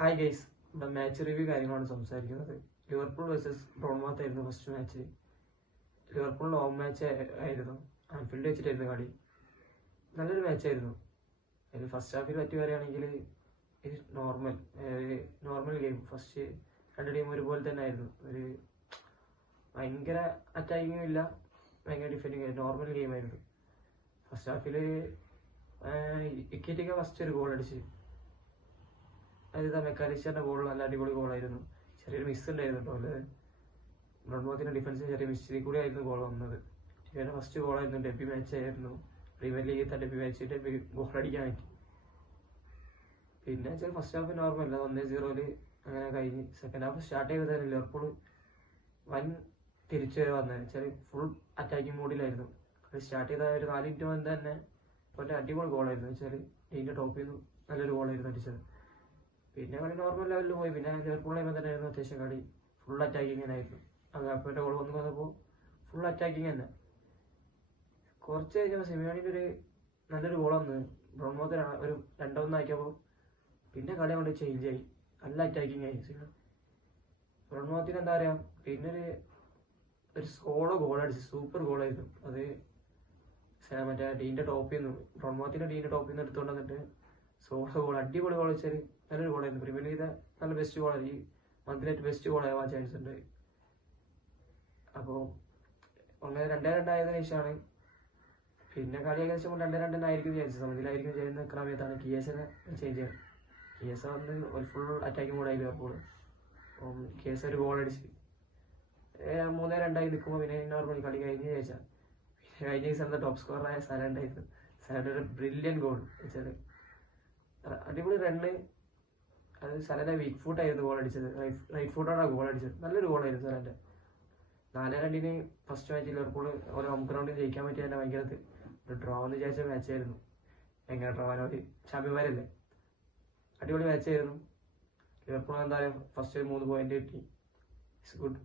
Hi guys, നമ്മുടെ match review കാര്യങ്ങളാണ് സംസാരിക്കുന്നത്. ലിവർപൂൾ വേഴ്സസ് ബോർൺമൗത്ത് ആയിരുന്നു ഫസ്റ്റ് മാച്ച്. ലിവർപൂളിൻ്റെ ഹോം മാച്ച് ആയിരുന്നു, ആൻഫീൽഡ് വെച്ചിട്ടായിരുന്നു കളി. നല്ലൊരു മാച്ചായിരുന്നു. അതിൽ ഫസ്റ്റ് ഹാഫിൽ പറ്റി പറയുകയാണെങ്കിൽ നോർമൽ ഗെയിം. ഫസ്റ്റ് രണ്ട് ടീം ഒരുപോലെ തന്നെ ആയിരുന്നു. ഒരു ഭയങ്കര അറ്റാക്കിങ്ങും ഇല്ല, ഭയങ്കര ഡിഫെൻഡിങ്, നോർമൽ ഗെയിമായിരുന്നു. ഫസ്റ്റ് ഹാഫിൽ ഇക്കറ്റിക്ക ഫസ്റ്റ് ഒരു ഗോൾ അടിച്ച്, അതായത് മെക്കാലിസ്റ്ററിന്റെ ഗോൾ നല്ല അടിപൊളി ഗോളായിരുന്നു. ചെറിയൊരു മിസ് ഉണ്ടായിരുന്നു കേട്ടോ. അല്ലെ ബോർൺമൗത്തിന്റെ ഡിഫൻസിന് ചെറിയ മിസ്റ്റേക്ക് കൂടി ആയിരുന്നു ഗോൾ വന്നത്. ഇവരുടെ ഫസ്റ്റ് ഗോളായിരുന്നു, ഡെബ്യൂ മാച്ച് ആയിരുന്നു. പ്രീമിയർ ലീഗിലത്തെ ഡെബ്യൂ മാച്ച് ഗോൾ അടിക്കാൻ പറ്റി. പിന്നെ വെച്ചാൽ ഫസ്റ്റ് ഹാഫ് നോർമൽ 1-0 അങ്ങനെ കഴിഞ്ഞ്. സെക്കൻഡ് ഹാഫ് സ്റ്റാർട്ട് ചെയ്തത് ലിവർപൂൾ വൻ തിരിച്ചു വന്നത് വെച്ചാൽ ഫുൾ അറ്റാക്കിംഗ് മോഡിലായിരുന്നു. അത് സ്റ്റാർട്ട് ചെയ്ത ഒരു 4 മിനിറ്റ് മുമ്പ് തന്നെ ഒരു അടിപൊളി ഗോളായിരുന്നു. വെച്ചാൽ ടീമിന്റെ ടോപ്പിൽ നിന്ന് നല്ലൊരു ഗോളായിരുന്നു അടിച്ചത്. പിന്നെ കളി നോർമൽ ലെവലിൽ പോയി. പിന്നെ ലിവർപൂളിനെ തന്നെ ആയിരുന്നു അത്യാവശ്യം കളി. ഫുൾ അറ്റാക്കിങ് തന്നെ ആയിരുന്നു. അത് അപ്പൻ്റെ ഗോൾ വന്നപ്പോൾ ഫുൾ അറ്റാക്കിങ് തന്നെ. കുറച്ച് കഴിഞ്ഞപ്പോൾ സിമിയോണിൻ്റെ ഒരു നല്ലൊരു ഗോൾ വന്ന് ബോർൺമൗത്ത് ഒരു 2-1 ആക്കിയപ്പോൾ പിന്നെ കളി കൊണ്ട് ചേഞ്ച് ആയി. നല്ല അറ്റാക്കിങ് ആയി ബോർൺമൗത്തിന്. എന്താ പറയുക, പിന്നെ ഒരു സോളോ ഗോൾ അടിച്ച് സൂപ്പർ ഗോളായിരുന്നു. അത് മറ്റേ ടീമിൻ്റെ ടോപ്പിൽ നിന്ന്, ബോർൺമൗത്തിൻ്റെ ടീമിൻ്റെ ടോപ്പിൽ നിന്ന് എടുത്തുകൊണ്ട് വന്നിട്ട് സോളോ ഗോൾ, അടിപൊളി ഗോൾ വെച്ചാൽ നല്ലൊരു ഗോളായിരുന്നു. പ്രീമിയർ ലീഗിലെ നല്ല ബെസ്റ്റ് ഗോളാണ്. ഈ മന്തിലായിട്ട് ബെസ്റ്റ് ഗോളാവാൻ ചാൻസ് ഉണ്ട്. അപ്പോൾ അങ്ങനെ 2-2 ആയതിനു ശേഷമാണ് പിന്നെ കളി ഏകദേശം 2-2 ആയിരിക്കും ചാൻസ്. സമനിലായിരിക്കും ചെയ്യുന്ന സമയത്താണ് കിയേസിനെ ചേഞ്ച് ചെയ്യുന്നത്. കിയേസ വന്ന് ഒരു ഫുൾ അറ്റാക്കിംഗ് മോഡായി ലിവർപൂൾ. അപ്പം കിയേസ ഒരു ഗോൾ അടിച്ച് 3-2 നിൽക്കുമ്പോൾ പിന്നെ നോർമൽ കളി കഴിഞ്ഞ ശേഷം കഴിഞ്ഞ ദിവസം ടോപ്പ് സ്കോററായ സല ഉണ്ടായിരുന്നു. സലയുടെ ഒരു ബ്രില്യൻ ഗോൾ വെച്ചാൽ അടിപൊളി റണ്ണ്. അത് സലന്റെ വീക്ക് ഫുട്ടായിരുന്നു ഗോൾ അടിച്ചത്. റൈറ്റ് ഫുട്ടാണ് ഗോൾ അടിച്ചത്. നല്ലൊരു ഗോളായിരുന്നു സലന്റെ. 4-2 ഫസ്റ്റ് മാച്ച് ലിവർപൂൾ ഒരു ഹോം ഗ്രൗണ്ടിൽ ജയിക്കാൻ പറ്റിയ തന്നെ ഭയങ്കര ഒരു ഡ്രോ എന്ന് വിചാരിച്ച മാച്ചായിരുന്നു. എങ്ങനെ ഡ്രോ ആവാനോ, ചാമ്പ്യന്മാരല്ലേ. അടിപൊളി മാച്ചായിരുന്നു. ലിവർപൂൾ എന്തായാലും ഫസ്റ്റ് 3 പോയിന്റ് കിട്ടി. It's good.